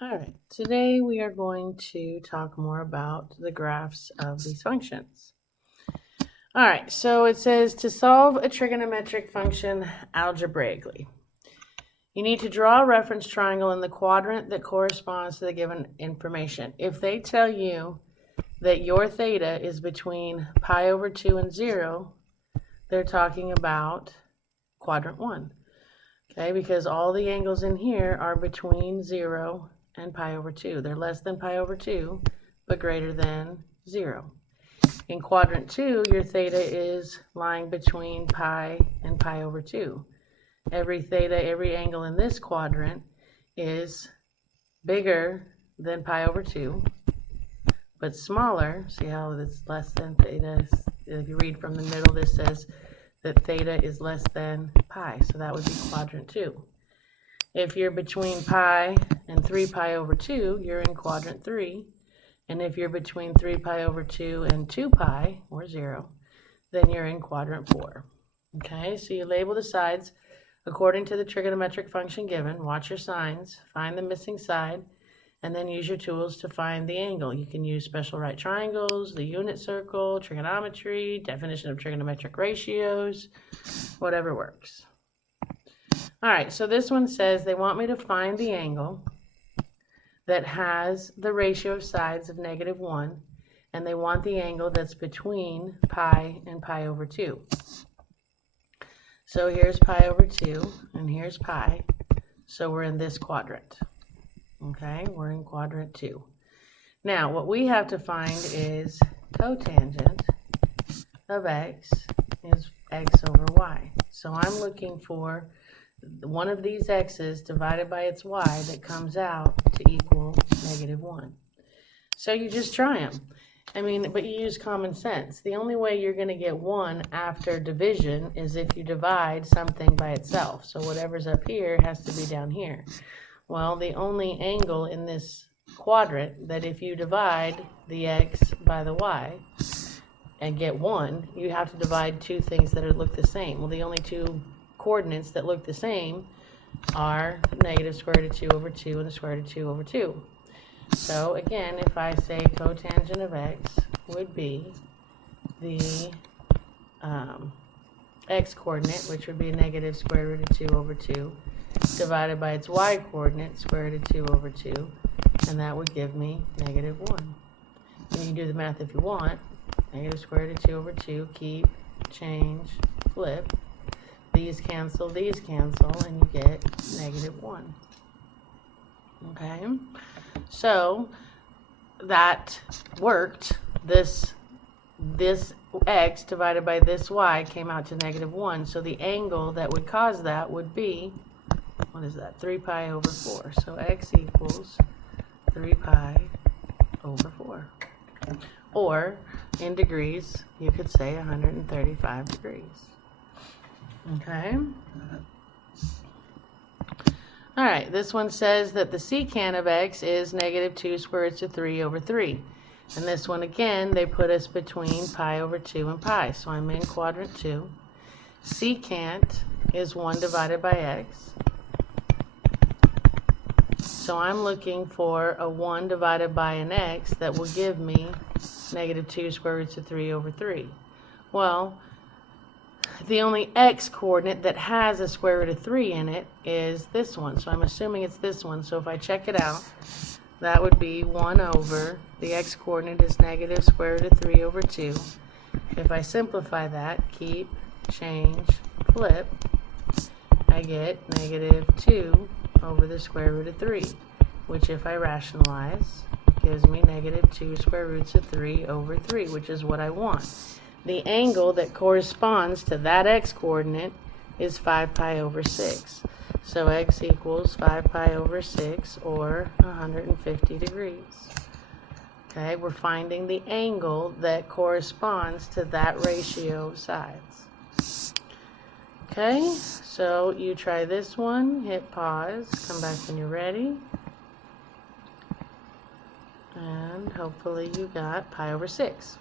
All right, today we are going to talk more about the graphs of these functions. All right, so it says to solve a trigonometric function algebraically, you need to draw a reference triangle in the quadrant that corresponds to the given information. If they tell you that your theta is between pi over 2 and 0, they're talking about quadrant 1, okay, because all the angles in here are between 0 and pi over 2. They're less than pi over 2, but greater than 0. In quadrant 2, your theta is lying between pi and pi over 2. Every angle in this quadrant is bigger than pi over 2, but smaller. See how it's less than theta? If you read from the middle, this says that theta is less than pi, so that would be quadrant 2. If you're between pi and 3 pi over 2, you're in quadrant 3. And if you're between 3 pi over 2 and 2 pi, or 0, then you're in quadrant 4. Okay, so you label the sides according to the trigonometric function given. Watch your signs, find the missing side, and then use your tools to find the angle. You can use special right triangles, the unit circle, trigonometry, definition of trigonometric ratios, whatever works. All right, so this one says they want me to find the angle that has the ratio of sides of -1, and they want the angle that's between pi and pi over 2. So here's pi over 2, and here's pi, so we're in this quadrant. Okay, we're in quadrant 2. Now, what we have to find is cotangent of x is x over y. So I'm looking for one of these x's divided by its y that comes out to equal -1. So you just try them. I mean, but you use common sense. The only way you're going to get 1 after division is if you divide something by itself. So whatever's up here has to be down here. Well, the only angle in this quadrant that if you divide the x by the y and get 1, you have to divide two things that look the same. Well, the only two coordinates that look the same are negative square root of 2 over 2 and the square root of 2 over 2. So again, if I say cotangent of x would be the x coordinate, which would be negative square root of 2 over 2, divided by its y coordinate, square root of 2 over 2, and that would give me -1. And you can do the math if you want. Negative square root of 2 over 2, keep, change, flip. These cancel, and you get -1. Okay, so that worked. This x divided by this y came out to -1. So the angle that would cause that would be, what is that? 3 pi over 4. So x equals 3 pi over 4. Or in degrees, you could say 135 degrees. Okay. All right, this one says that the secant of x is -2 square roots of 3 over 3. And this one, again, they put us between pi over 2 and pi. So I'm in quadrant 2. Secant is 1 divided by x. So I'm looking for a 1 divided by an x that will give me -2 square roots of 3 over 3. Well, the only x coordinate that has a square root of 3 in it is this one. So I'm assuming it's this one. So if I check it out, that would be 1 over, the x coordinate is negative square root of 3 over 2. If I simplify that, keep, change, flip, I get -2 over the square root of 3, which if I rationalize, gives me -2 square roots of 3 over 3, which is what I want. The angle that corresponds to that x coordinate is 5 pi over 6. So x equals 5 pi over 6, or 150 degrees. Okay, we're finding the angle that corresponds to that ratio of sides. Okay, so you try this one, hit pause, come back when you're ready. And hopefully you got pi over 6.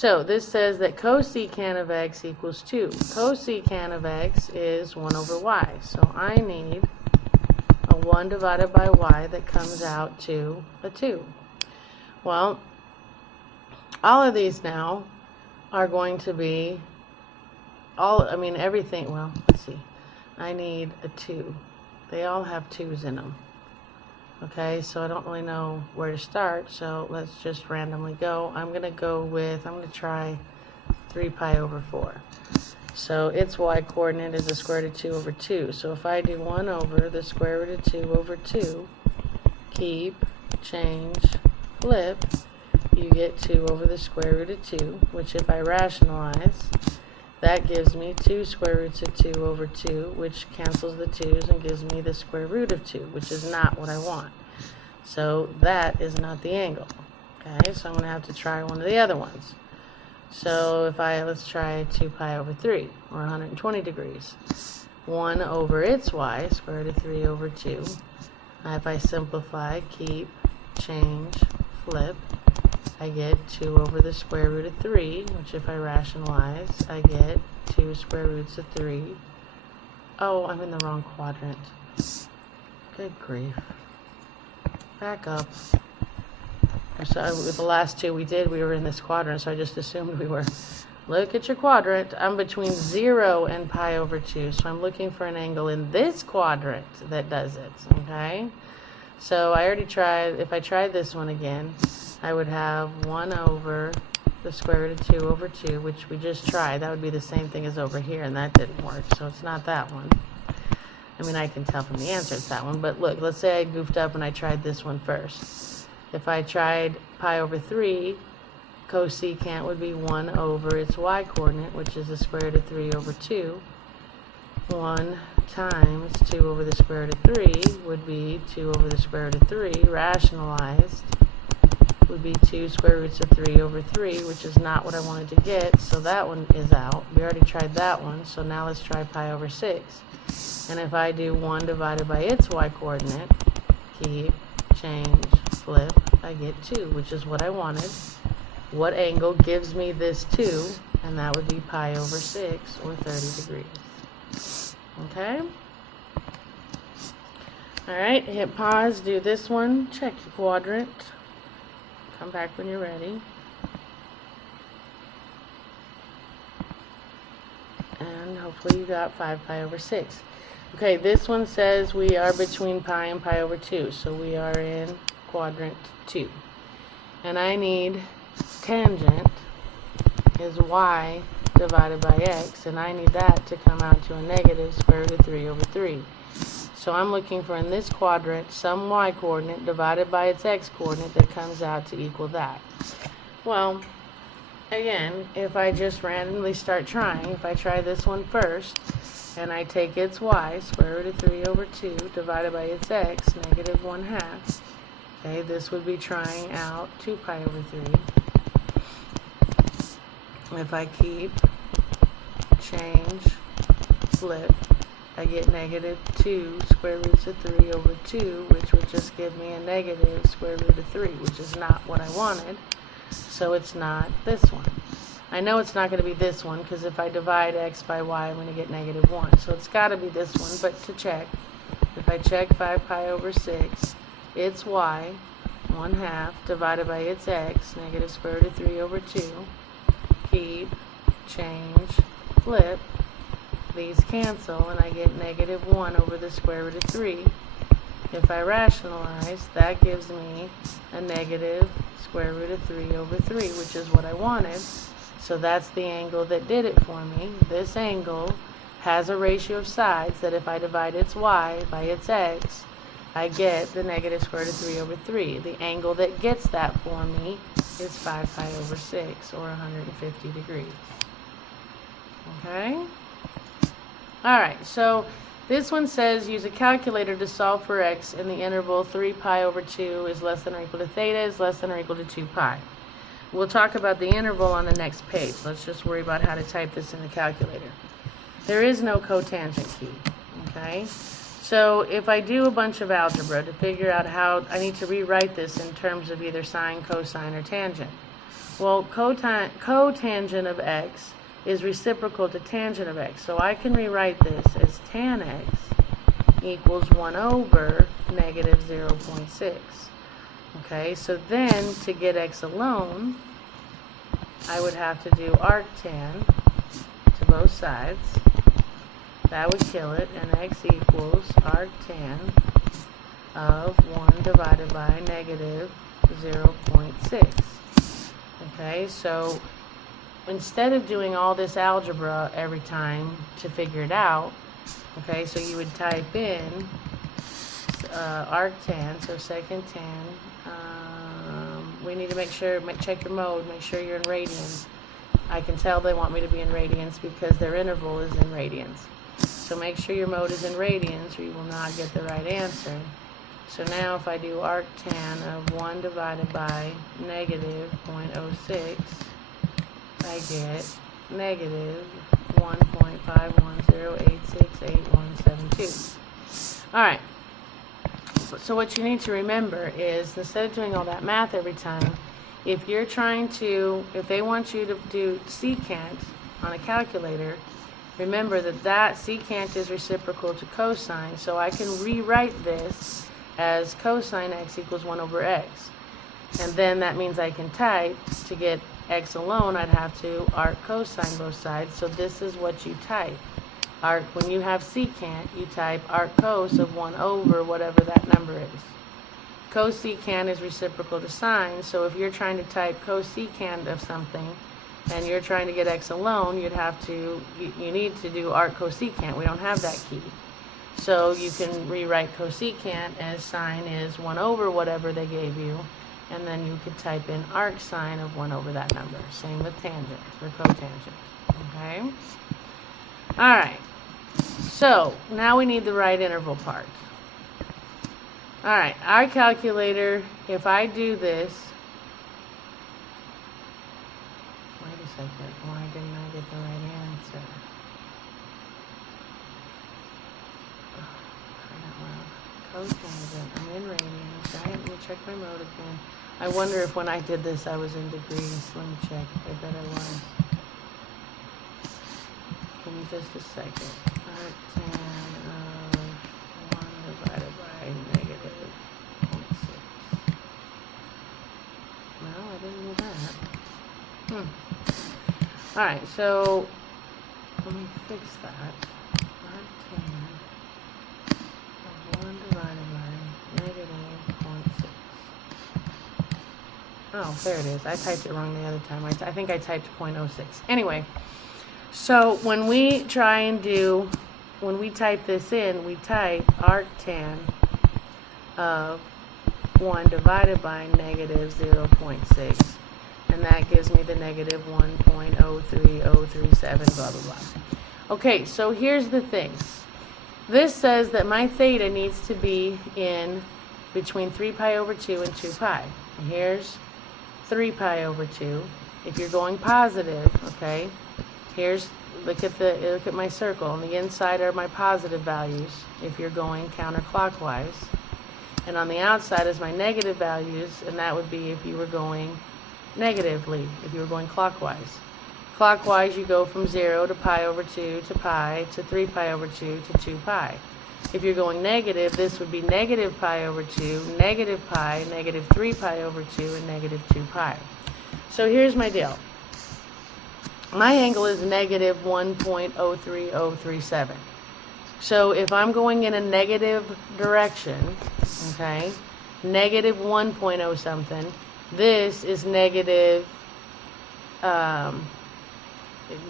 So this says that cosecant of x equals 2. Cosecant of x is 1 over y. So I need a 1 divided by y that comes out to a 2. Well, all of these now are going to be everything. Well, let's see. I need a 2. They all have 2's in them. Okay, so I don't really know where to start, so let's just randomly go. I'm going to try 3 pi over 4. So its y coordinate is the square root of 2 over 2. So if I do 1 over the square root of 2 over 2, keep, change, flip, you get 2 over the square root of 2, which if I rationalize, that gives me 2 square roots of 2 over 2, which cancels the 2's and gives me the square root of 2, which is not what I want. So that is not the angle. Okay, so I'm going to have to try one of the other ones. So let's try 2 pi over 3, or 120 degrees. 1 over its y, square root of 3 over 2. Now if I simplify, keep, change, flip, I get 2 over the square root of 3, which if I rationalize, I get 2 square roots of 3. Oh, I'm in the wrong quadrant. Good grief. Back up. So with the last two we were in this quadrant, so I just assumed we were. Look at your quadrant. I'm between 0 and pi over 2, so I'm looking for an angle in this quadrant that does it, okay? So I already tried. If I tried this one again, I would have 1 over the square root of 2 over 2, which we just tried. That would be the same thing as over here, and that didn't work, so it's not that one. I mean, I can tell from the answer it's that one, but look, let's say I goofed up and I tried this one first. If I tried pi over 3, cosecant would be 1 over its y coordinate, which is the square root of 3 over 2. 1 times 2 over the square root of 3 would be 2 over the square root of 3. Rationalized would be 2 square roots of 3 over 3, which is not what I wanted to get, so that one is out. We already tried that one, so now let's try pi over 6. And if I do 1 divided by its y coordinate, keep, change, flip, I get 2, which is what I wanted. What angle gives me this 2? And that would be pi over 6, or 30 degrees. Okay? Alright, hit pause, do this one, check your quadrant. Come back when you're ready. And hopefully you got 5 pi over 6. Okay, this one says we are between pi and pi over 2, so we are in quadrant 2. And I need tangent is y divided by x, and I need that to come out to a negative square root of 3 over 3. So I'm looking for, in this quadrant, some y coordinate divided by its x coordinate that comes out to equal that. Well, again, if I just randomly start trying, if I try this one first, and I take its y, square root of 3 over 2, divided by its x, negative 1/2. Okay, this would be trying out 2 pi over 3. If I keep, change, flip, I get negative 2 square roots of 3 over 2, which would just give me a negative square root of 3, which is not what I wanted, so it's not this one. I know it's not going to be this one, because if I divide x by y, I'm going to get negative 1. So it's got to be this one, but to check, if I check 5 pi over 6, its y, 1/2, divided by its x, negative square root of 3 over 2, keep, change, flip, these cancel, and I get negative 1 over the square root of 3. If I rationalize, that gives me a negative square root of 3 over 3, which is what I wanted. So that's the angle that did it for me. This angle has a ratio of sides that if I divide its y by its x, I get the negative square root of 3 over 3. The angle that gets that for me is 5 pi over 6, or 150 degrees. Okay? Alright, so this one says use a calculator to solve for x in the interval 3 pi over 2 is less than or equal to theta is less than or equal to 2 pi. We'll talk about the interval on the next page. Let's just worry about how to type this in the calculator. There is no cotangent key, okay? So if I do a bunch of algebra to figure out how, I need to rewrite this in terms of either sine, cosine, or tangent. Well, cotangent of x is reciprocal to tangent of x. So I can rewrite this as tan x equals 1 over negative 0.6. Okay, so then to get x alone, I would have to do arctan to both sides. That would kill it, and x equals arctan of 1 divided by negative 0.6. Okay, so instead of doing all this algebra every time to figure it out, okay, so you would type in arctan, so secant tan. We need to make sure, check your mode, make sure you're in radians. I can tell they want me to be in radians because their interval is in radians. So make sure your mode is in radians or you will not get the right answer. So now if I do arctan of 1 divided by negative 0.06, I get negative 1.5108687172. Alright, so what you need to remember is, instead of doing all that math every time, if they want you to do secant on a calculator, remember that secant is reciprocal to cosine, so I can rewrite this as cosine x equals 1 over x. And then that means I can type, to get x alone, I'd have to arc cosine both sides. So this is what you type. Arc, when you have secant, you type arc cos of 1 over whatever that number is. Cosecant is reciprocal to sine, so if you're trying to type cosecant of something and you're trying to get x alone, you need to do arc cosecant. We don't have that key. So you can rewrite cosecant as sine is 1 over whatever they gave you, and then you could type in arc sine of 1 over that number. Same with tangent or cotangent. Okay? Alright. So now we need the right interval part. Alright, our calculator, if I do this, wait a second, why didn't I get the right answer? Cotangent, I'm in radians, right? Let me check my mode again. I wonder if when I did this I was in degrees. Let me check. I bet I was. Give me just a second. Arctan of 1 divided by negative 0.6. No, I didn't do that. Alright, so let me fix that. Arctan of 1 divided by negative 0.6. Oh, there it is. I typed it wrong the other time. I think I typed 0.06. Anyway, so when we type this in, we type arctan of 1 divided by negative 0.6, and that gives me the negative 1.03037, blah, blah, blah. Okay, so here's the thing. This says that my theta needs to be in between 3 pi over 2 and 2 pi. And here's 3 pi over 2. If you're going positive, okay, look at my circle. On the inside are my positive values if you're going counterclockwise. And on the outside is my negative values, and that would be if you were going negatively, if you were going clockwise. Clockwise, you go from 0 to pi over 2 to pi to 3 pi over 2 to 2 pi. If you're going negative, this would be negative pi over 2, negative pi, negative 3 pi over 2, and negative 2 pi. So here's my deal. My angle is negative 1.03037. So if I'm going in a negative direction, okay, negative 1.0 something, this is negative,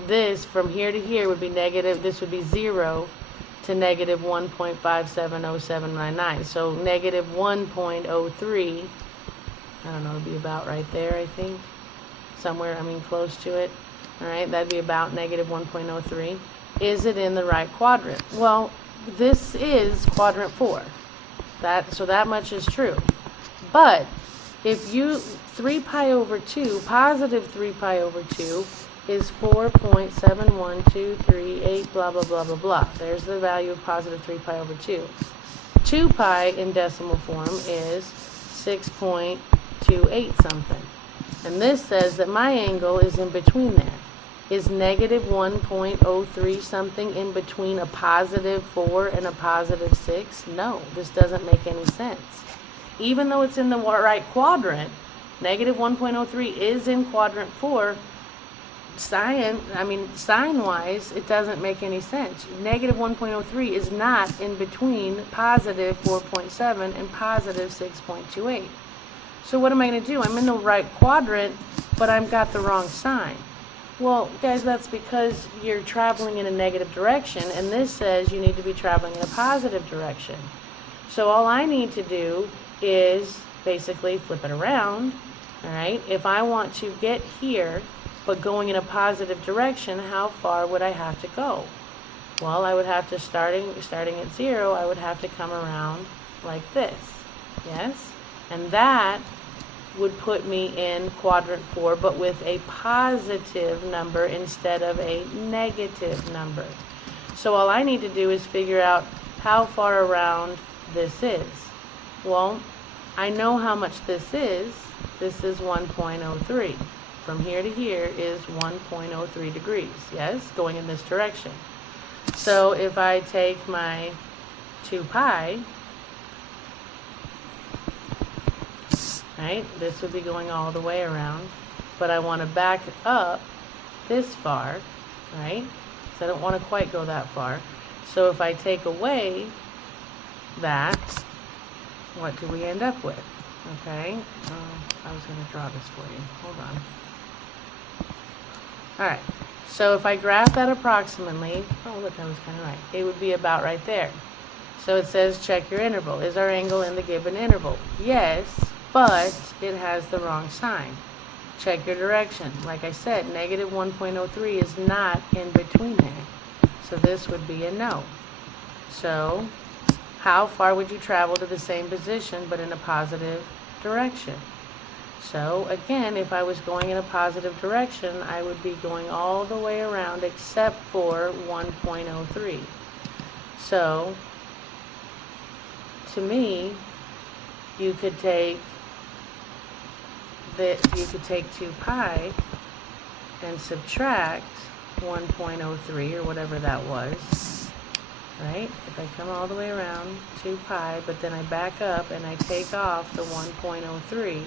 this from here to here would be negative, this would be 0 to negative 1.570799. So negative 1.03, I don't know, it'd be about right there, I think. Somewhere, close to it. All right, that'd be about negative 1.03. Is it in the right quadrant? Well, this is quadrant 4. So that much is true. But if 3 pi over 2, positive 3 pi over 2 is 4.71238, blah, blah, blah, blah, blah. There's the value of positive 3 pi over 2. 2 pi in decimal form is 6.28 something. And this says that my angle is in between there. Is negative 1.03 something in between a positive 4 and a positive 6? No, this doesn't make any sense. Even though it's in the right quadrant, negative 1.03 is in quadrant 4. Sign-wise, it doesn't make any sense. Negative 1.03 is not in between positive 4.7 and positive 6.28. So what am I going to do? I'm in the right quadrant, but I've got the wrong sign. Well, guys, that's because you're traveling in a negative direction, and this says you need to be traveling in a positive direction. So all I need to do is basically flip it around, all right? If I want to get here, but going in a positive direction, how far would I have to go? Well, I would have to, starting at 0, I would have to come around like this, yes? And that would put me in quadrant 4, but with a positive number instead of a negative number. So all I need to do is figure out how far around this is. Well, I know how much this is. This is 1.03. From here to here is 1.03 degrees, yes, going in this direction. So if I take my 2 pi, right, this would be going all the way around, but I want to back up this far, right, so I don't want to quite go that far. So if I take away that, what do we end up with? Okay, I was going to draw this for you. Hold on. Alright, so if I graph that approximately, oh look, I was kind of right. It would be about right there. So it says check your interval. Is our angle in the given interval? Yes, but it has the wrong sign. Check your direction. Like I said, negative 1.03 is not in between there. So this would be a no. So how far would you travel to the same position but in a positive direction? So again, if I was going in a positive direction, I would be going all the way around except for 1.03. So to me, you could take 2 pi and subtract 1.03 or whatever that was, right? If I come all the way around 2 pi, but then I back up and I take off the 1.03,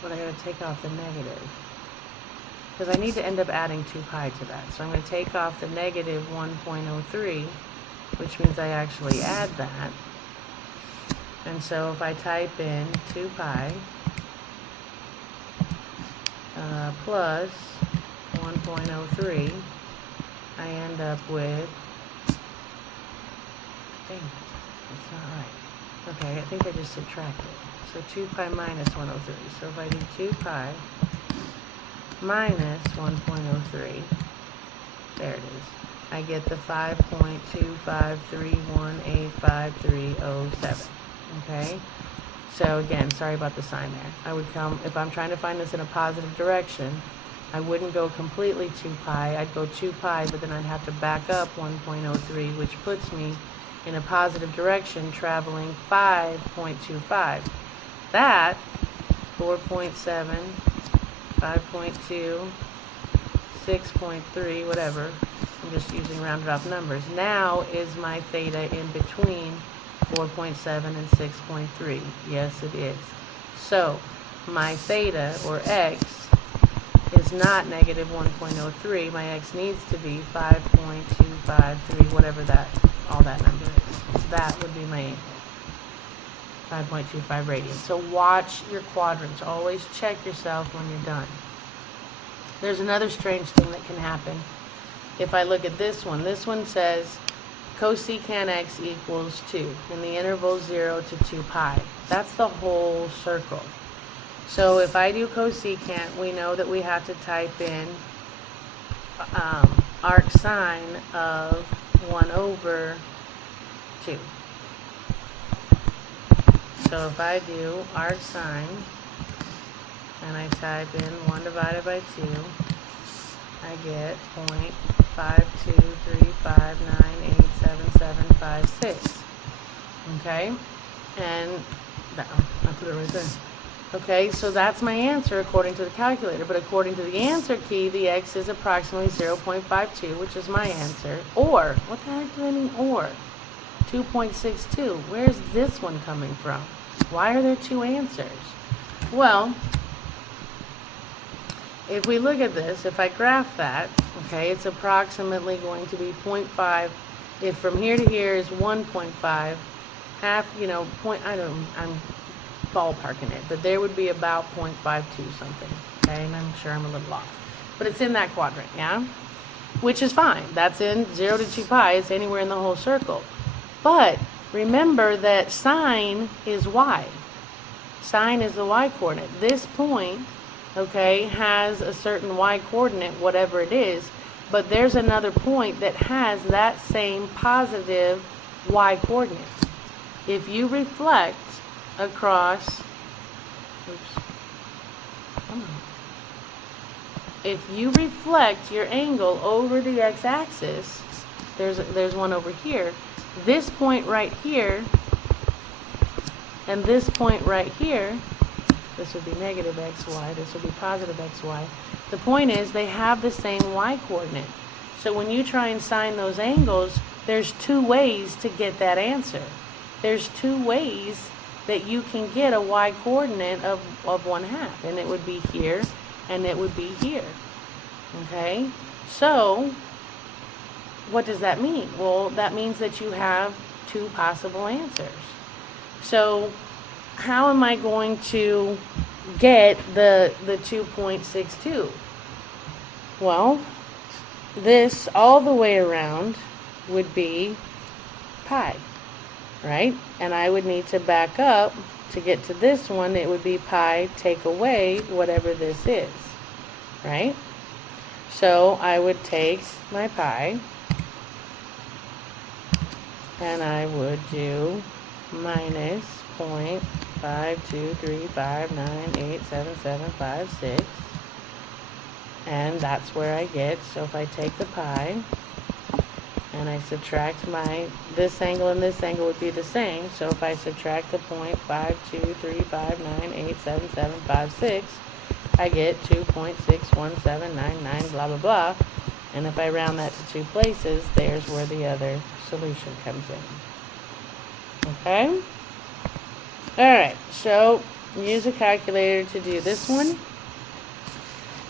but I gotta take off the negative, because I need to end up adding 2 pi to that. So I'm going to take off the negative 1.03, which means I actually add that. And so if I type in 2 pi plus 1.03, I end up with, dang, that's not right. Okay, I think I just subtracted. So 2 pi minus 103. So if I do 2 pi minus 1.03, there it is. I get the 5.253185307. Okay? So again, sorry about the sign there. I would come, if I'm trying to find this in a positive direction, I wouldn't go completely 2 pi. I'd go 2 pi, but then I'd have to back up 1.03, which puts me in a positive direction, traveling 5.25. That, 4.7, 5.2, 6.3, whatever, I'm just using rounded off numbers, now is my theta in between 4.7 and 6.3. Yes, it is. So my theta, or x, is not negative 1.03. My x needs to be 5.253, whatever that, all that number is. That would be my angle. 5.25 radians. So watch your quadrants. Always check yourself when you're done. There's another strange thing that can happen. If I look at this one says cosecant x equals 2 in the interval 0 to 2 pi. That's the whole circle. So if I do cosecant, we know that we have to type in arc sine of 1 over 2. So if I do arc sine and I type in 1 divided by 2, I get 0.52359877756. Okay? I put it right there. Okay, so that's my answer according to the calculator. But according to the answer key, the x is approximately 0.52, which is my answer. Or, what the heck do I mean or? 2.62. Where's this one coming from? Why are there two answers? Well, if we look at this, if I graph that, okay, it's approximately going to be 0.5. If from here to here is 1.5, half, I'm ballparking it, but there would be about 0.52 something, okay, and I'm sure I'm a little off. But it's in that quadrant, yeah? Which is fine. That's in 0 to 2 pi. It's anywhere in the whole circle. But remember that sine is y. Sine is the y coordinate. This point, okay, has a certain y coordinate, whatever it is, but there's another point that has that same positive y coordinate. If you reflect across, if you reflect your angle over the x-axis, there's one over here. This point right here and this point right here, this would be negative xy, this would be positive xy. The point is they have the same y coordinate. So when you try and sine those angles, there's two ways to get that answer. There's two ways that you can get a y coordinate of 1/2, and it would be here and it would be here. Okay, so what does that mean? Well, that means that you have two possible answers. So how am I going to get the 2.62? Well, this all the way around would be pi, right? And I would need to back up to get to this one. It would be pi take away whatever this is, right? So I would take my pi and I would do minus 0.52359877756, and that's where I get. So if I take the pi and I subtract this angle and this angle would be the same. So if I subtract the 0.52359877756, I get 2.61799, blah, blah, blah. And if I round that to two places, there's where the other solution comes in. Okay? Alright, so use a calculator to do this one.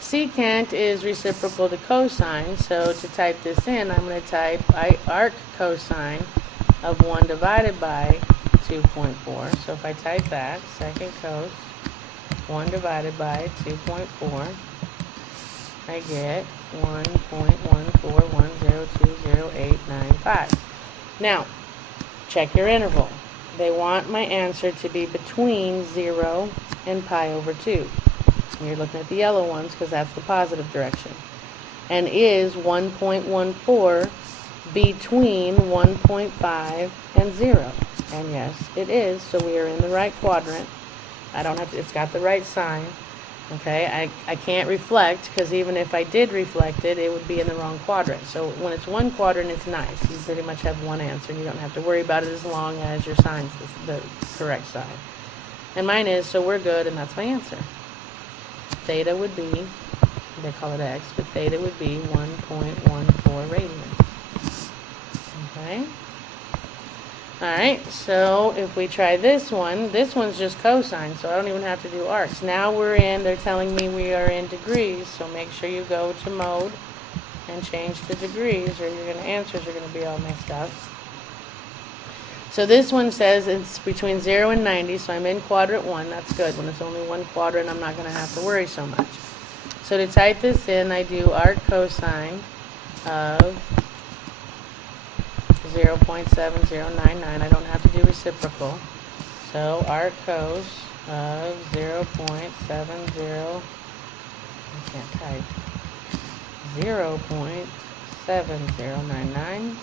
Secant is reciprocal to cosine, so to type this in, I'm going to type arc cosine of 1 divided by 2.4. So if I type that, second cos 1 divided by 2.4, I get 1.141020895. Now, check your interval. They want my answer to be between 0 and pi over 2. And you're looking at the yellow ones because that's the positive direction. And is 1.14 between 1.5 and 0? And yes, it is. So we are in the right quadrant. I don't have to, it's got the right sign. Okay, I can't reflect because even if I did reflect it, it would be in the wrong quadrant. So when it's one quadrant, it's nice. You pretty much have one answer and you don't have to worry about it as long as your sign's the correct side. And mine is, so we're good, and that's my answer. Theta would be, they call it x, but theta would be 1.14 radians. Okay. Alright, so if we try this one's just cosine, so I don't even have to do arcs. Now they're telling me we are in degrees, so make sure you go to mode and change to degrees, or answers are going to be all messed up. So this one says it's between 0 and 90, so I'm in quadrant 1. That's good. When it's only one quadrant, I'm not going to have to worry so much. So to type this in, I do arc cosine of 0.7099. I don't have to do reciprocal. So arc cos of 0.70, I can't type, 0.7099,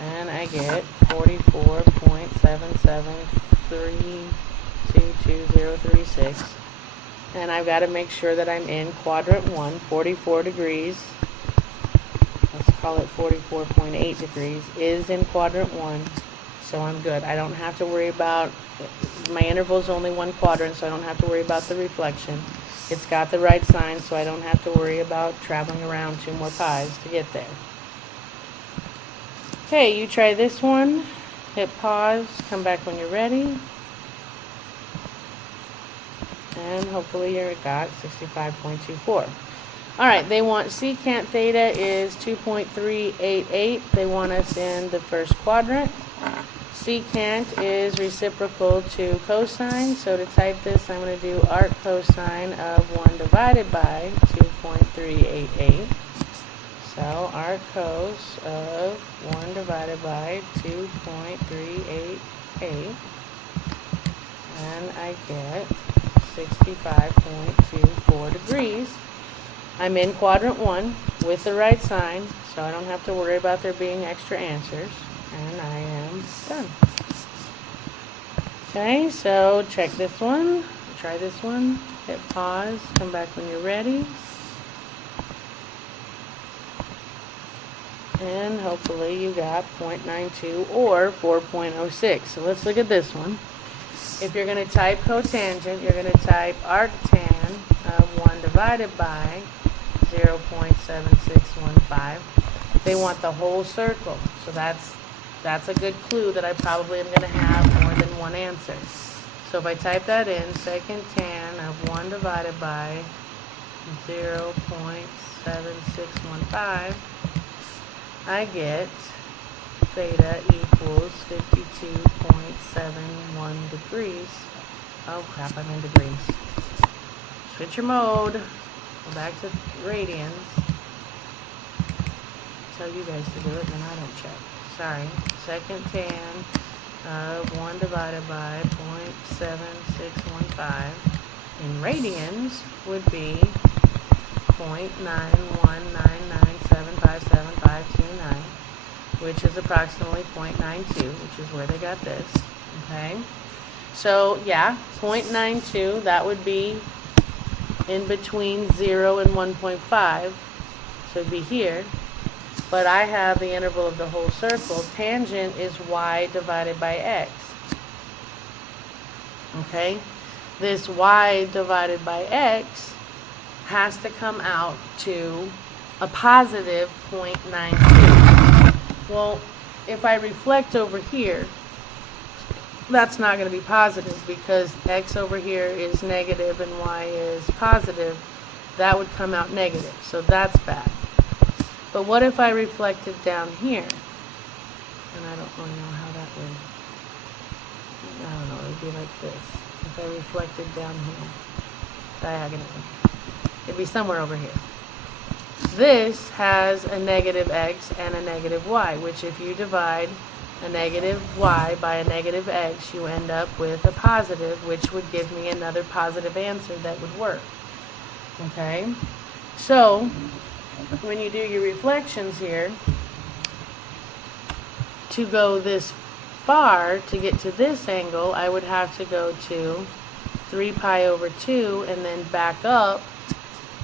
and I get 44.773222036. And I've got to make sure that I'm in quadrant 1, 44 degrees. Let's call it 44.8 degrees, is in quadrant 1. So I'm good. I don't have to worry about, my interval is only 1 quadrant, so I don't have to worry about the reflection. It's got the right sign, so I don't have to worry about traveling around 2 more pi's to get there. Okay, you try this one. Hit pause, come back when you're ready. And hopefully you got 65.24. Alright, they want secant theta is 2.388. They want us in the first quadrant. Secant is reciprocal to cosine, so to type this I'm going to do arc cosine of 1 divided by 2.388. So arc cos of 1 divided by 2.388, and I get 65.24 degrees. I'm in quadrant 1 with the right sign, so I don't have to worry about there being extra answers, and I am done. Okay, so check this one, try this one, hit pause, come back when you're ready, and hopefully you got 0.92 or 4.06. So let's look at this one. If you're going to type cotangent, you're going to type arctan of 1 divided by 0.7615. They want the whole circle, so that's a good clue that I probably am going to have more than one answer. So if I type that in, secant tan of 1 divided by 0.7615, I get theta equals 52.71 degrees. Oh crap, I'm in degrees. Switch your mode. Go back to radians. Tell you guys to do it, then I don't check. Sorry. Secant tan of 1 divided by 0.7615 in radians would be 0.919975759, which is approximately 0.92, which is where they got this. Okay, so yeah, 0.92, that would be in between 0 and 1.5, so it'd be here. But I have the interval of the whole circle. Tangent is y divided by x. Okay, this y divided by x has to come out to a positive 0.92. Well, if I reflect over here, that's not going to be positive because x over here is negative and y is positive. That would come out negative, so that's bad. But what if I reflected down here? And I don't really know how that would, I don't know, it would be like this. If I reflected down here, diagonally, it'd be somewhere over here. This has a negative x and a negative y, which if you divide a negative y by a negative x, you end up with a positive, which would give me another positive answer that would work. Okay? So, when you do your reflections here, to go this far, to get to this angle, I would have to go to 3 pi over 2 and then back up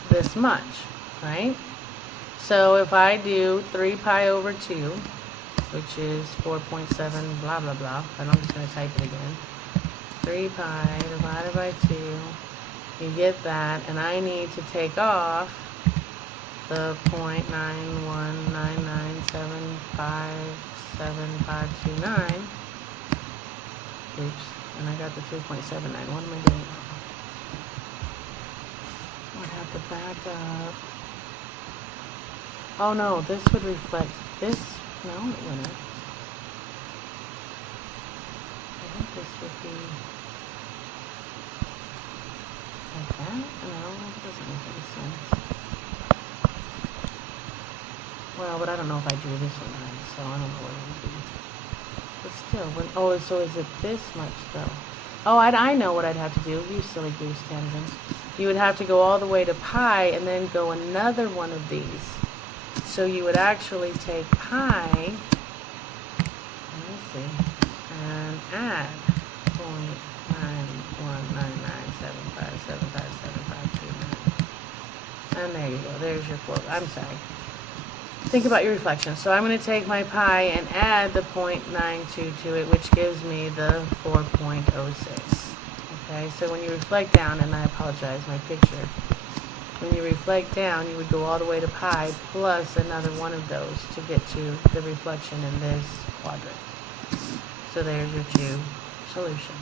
this much, right? So if I do 3 pi over 2, which is 4.7 blah blah blah, but I'm just going to type it again. 3 pi divided by 2, you get that, and I need to take off the 0.919975759. Oops, and I got the 2.79. What am I doing? I'd have to back up. Oh no, this would reflect this. No, it wouldn't. I think this would be like that. No, it doesn't make any sense. Well, but I don't know if I drew this one right, so I don't know what it would be. But still, when, oh, so is it this much though? Oh, I know what I'd have to do. You silly goose tangent. You would have to go all the way to pi and then go another one of these. So you would actually take pi, let me see, and add 0.91997575759. And there you go. There's your 4. I'm sorry. think about your reflection. So I'm going to take my pi and add the 0.92 to it, which gives me the 4.06. Okay, so when you reflect down, and I apologize, my picture, when you reflect down, you would go all the way to pi plus another one of those to get to the reflection in this quadrant. So there's your two solutions.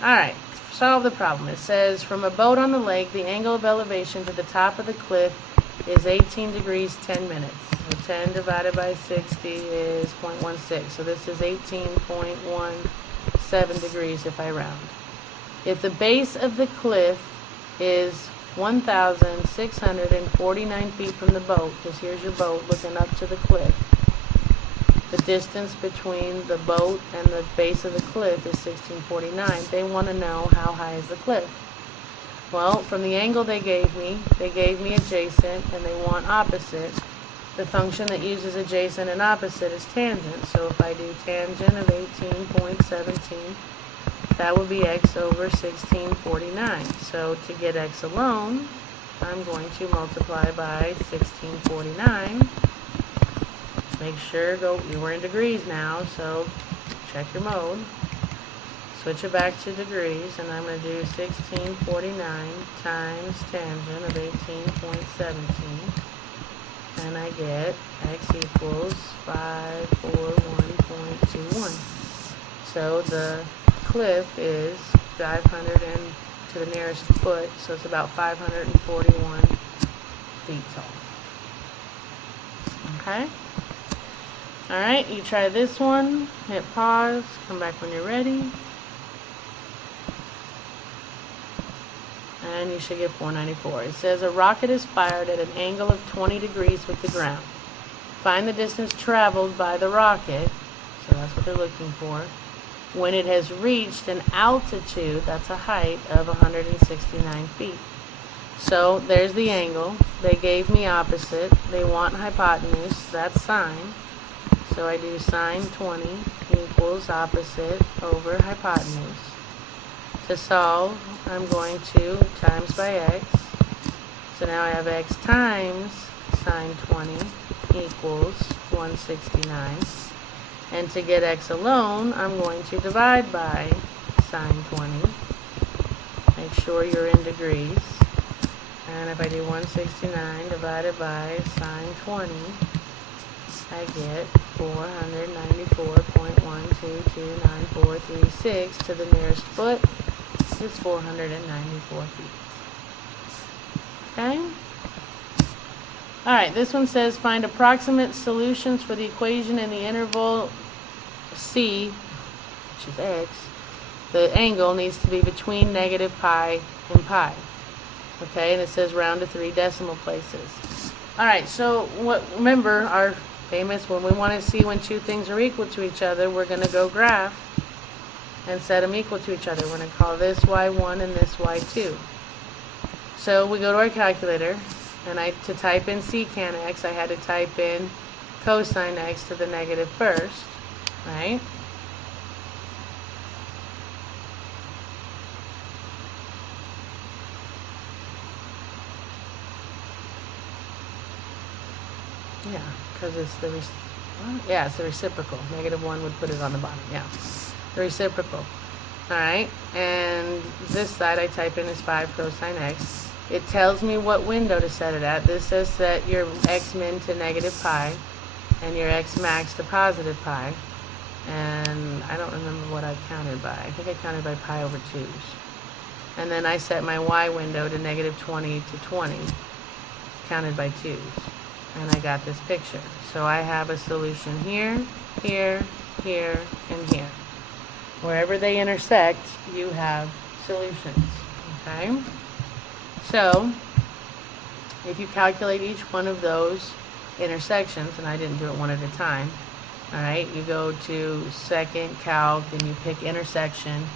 Alright, solve the problem. It says, from a boat on the lake, the angle of elevation to the top of the cliff is 18 degrees 10 minutes. So 10 divided by 60 is 0.16. So this is 18.17 degrees if I round. If the base of the cliff is 1,649 feet from the boat, because here's your boat looking up to the cliff, the distance between the boat and the base of the cliff is 1649. They want to know how high is the cliff. Well, from the angle they gave me adjacent, and they want opposite. The function that uses adjacent and opposite is tangent. So if I do tangent of 18.17, that would be x over 1649. So to get x alone, I'm going to multiply by 1649. Make sure, we're in degrees now, so check your mode. Switch it back to degrees, and I'm going to do 1649 times tangent of 18.17. And I get x equals 541.21. So the cliff is 500 and to the nearest foot, so it's about 541 feet tall. Okay? Alright, you try this one, hit pause, come back when you're ready. And you should get 494. It says a rocket is fired at an angle of 20 degrees with the ground. Find the distance traveled by the rocket, so that's what they're looking for, when it has reached an altitude, that's a height, of 169 feet. So there's the angle. They gave me opposite. They want hypotenuse, that's sine. So I do sine 20 equals opposite over hypotenuse. To solve, I'm going to times by x. So now I have x times sine 20 equals 169. And to get x alone, I'm going to divide by sine 20. Make sure you're in degrees. And if I do 169 divided by sine 20, I get 494.1229436 to the nearest foot is 494 feet. Okay? Alright, this one says find approximate solutions for the equation in the interval C, which is x. The angle needs to be between negative pi and pi. Okay, and it says round to 3 decimal places. Alright, so remember our famous, when we want to see when two things are equal to each other, we're going to go graph and set them equal to each other. We're going to call this y1 and this y2. So we go to our calculator, and to type in secant x, I had to type in cosine x to the negative first, right? Yeah, because it's the reciprocal. -1 would put it on the bottom. Yeah, the reciprocal. All right, and this side I type in is 5 cosine x. It tells me what window to set it at. This says set your x min to negative pi and your x max to positive pi. And I don't remember what I counted by. I think I counted by pi over 2's. And then I set my y window to negative 20 to 20, counted by 2's. And I got this picture. So I have a solution here, here, here, and here. Wherever they intersect, you have solutions. Okay? So, if you calculate each one of those intersections, and I didn't do it one at a time, alright, you go to second calc and you pick intersection,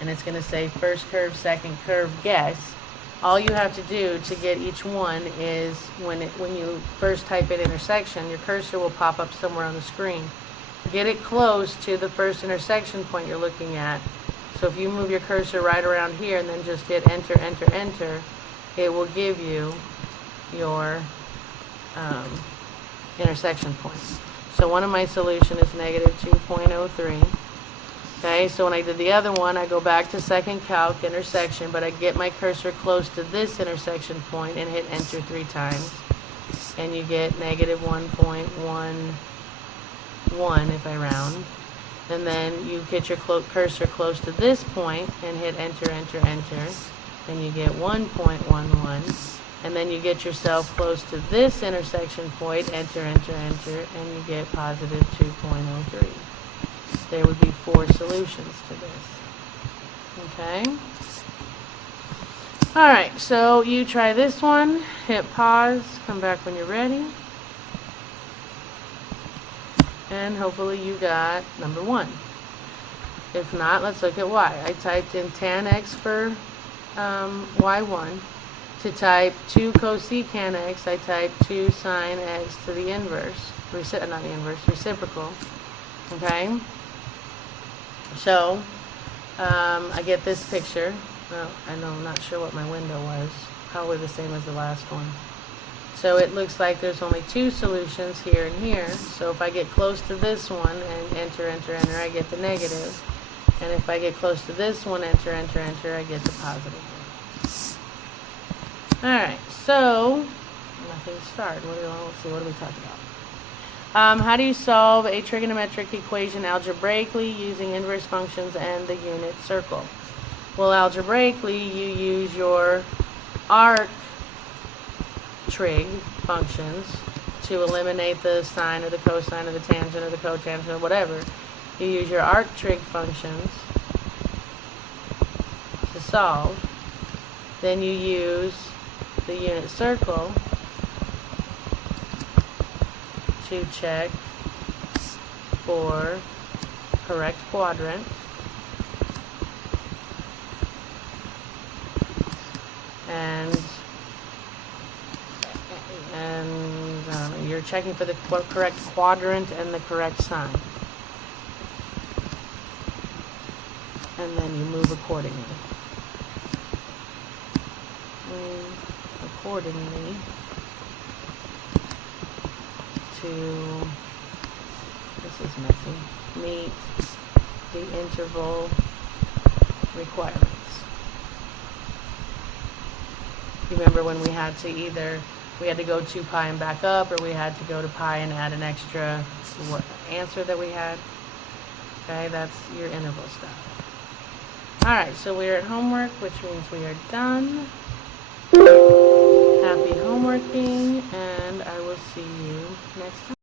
and it's going to say first curve, second curve, guess. All you have to do to get each one is when you first type in intersection, your cursor will pop up somewhere on the screen. Get it close to the first intersection point you're looking at. So if you move your cursor right around here and then just hit enter, enter, enter, it will give you your intersection points. So one of my solution is negative 2.03. Okay, so when I did the other one, I go back to second calc intersection, but I get my cursor close to this intersection point and hit enter 3 times. And you get negative 1.11 if I round. And then you get your cursor close to this point and hit enter, enter, enter. And you get 1.11. And then you get yourself close to this intersection point, enter, enter, enter, and you get positive 2.03. There would be 4 solutions to this. Okay? Alright, so you try this one, hit pause, come back when you're ready. And hopefully you got number 1. If not, let's look at y. I typed in tan x for y1. To type 2 cosecant x, I type 2 sine x to the inverse. Not the inverse, reciprocal. Okay? So, I get this picture. Well, I'm not sure what my window was. Probably the same as the last one. So it looks like there's only 2 solutions here and here. So if I get close to this one and enter, enter, enter, I get the negative. And if I get close to this one, enter, enter, enter, I get the positive. Alright, so nothing to start. Let's see, what do we talk about? How do you solve a trigonometric equation algebraically using inverse functions and the unit circle? Well, algebraically, you use your arc trig functions to eliminate the sine or the cosine or the tangent or the cotangent or whatever. You use your arc trig functions to solve. Then you use the unit circle to check for correct quadrant. And you're checking for the correct quadrant and the correct sign. And then you move accordingly. To, this is messy, meet the interval requirements. You remember when we had to go to pi and back up, or we had to go to pi and add an extra answer that we had? Okay, that's your interval stuff. Alright, so we're at homework, which means we are done. Happy homeworking, and I will see you next time.